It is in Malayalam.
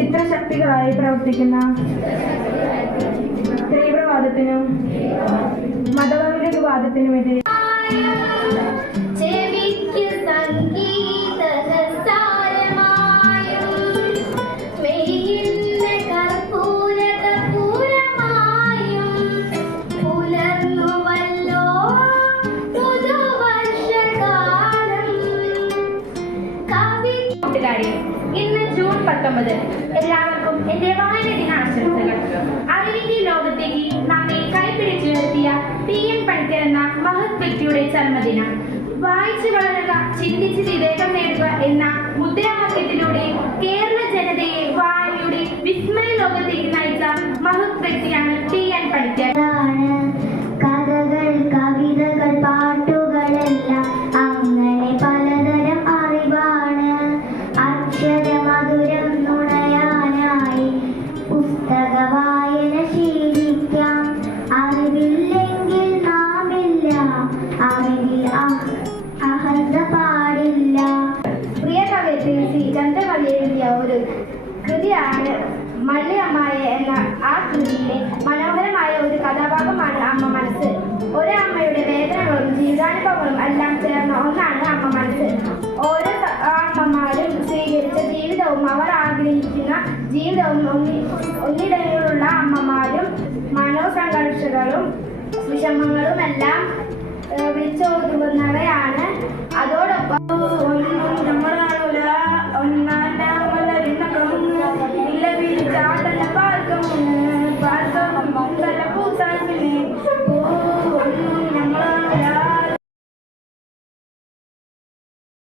ചിത്രശക്തികളായി പ്രവർത്തിക്കുന്ന തീവ്രവാദത്തിനും മതമൗലികവാദത്തിനുമെതിരെ ഇന്ന് ജൂൺ 19. എല്ലാവർക്കും എന്റെ വായന ദിനാശംസകൾ. അറിവിന്റെ ലോകത്തേക്ക് നമ്മെ കൈപിടിച്ചുയർത്തിയ PN പണിക്കർ എന്ന മഹത് വ്യക്തിയുടെ ജന്മദിനം. വായിച്ചു വളരുക, ചിന്തിച്ച് വിവേകം നേടുക എന്ന മുദ്രാവാക്യത്തിലൂടെ കേരള ജനതയെ വായനയുടെ വിസ്മയ ലോകത്തേക്ക് നയിച്ച മഹത് വ്യക്തിയാണ് PN പണിക്കർ. കഥകൾ, കവിതകൾ, പാട്ടുകളെല്ലാം അങ്ങനെ പലതരം അറിവാണ്. അക്ഷരമധുരം നുണയാനായി പുസ്തക വായന ശീലിക്കാം. അറിവില്ലെങ്കിൽ നാമില്ല, അറിവിൽ അഹന്ത പാടില്ല. പ്രിയ കവയത്രി ശ്രീ ചന്ദ്രമതി എഴുതിയ ഒരു കൃതിയാണ് മല്ലിയമ്മായ എന്ന ആ കൃതിയിലെ മനോഹരമായ ഒരു കഥാഭാഗമാണ് അമ്മ മനസ്സ്. ഒരമ്മയുടെ വേദനകളും ജീവിതാനുഭവങ്ങളും എല്ലാം ചേർന്ന ഒന്നാണ് അമ്മ മനസ്സ്. ഓരോ അമ്മമാരും സ്വീകരിച്ച ജീവിതവും അവർ ആഗ്രഹിക്കുന്ന ജീവിതവും ഒന്നിടയിലുള്ള അമ്മമാരും മനോസംഘർഷങ്ങളും വിഷമങ്ങളും എല്ലാം വിളിച്ചോതുന്നവയാണ്. അതോടൊപ്പം പാർക്കും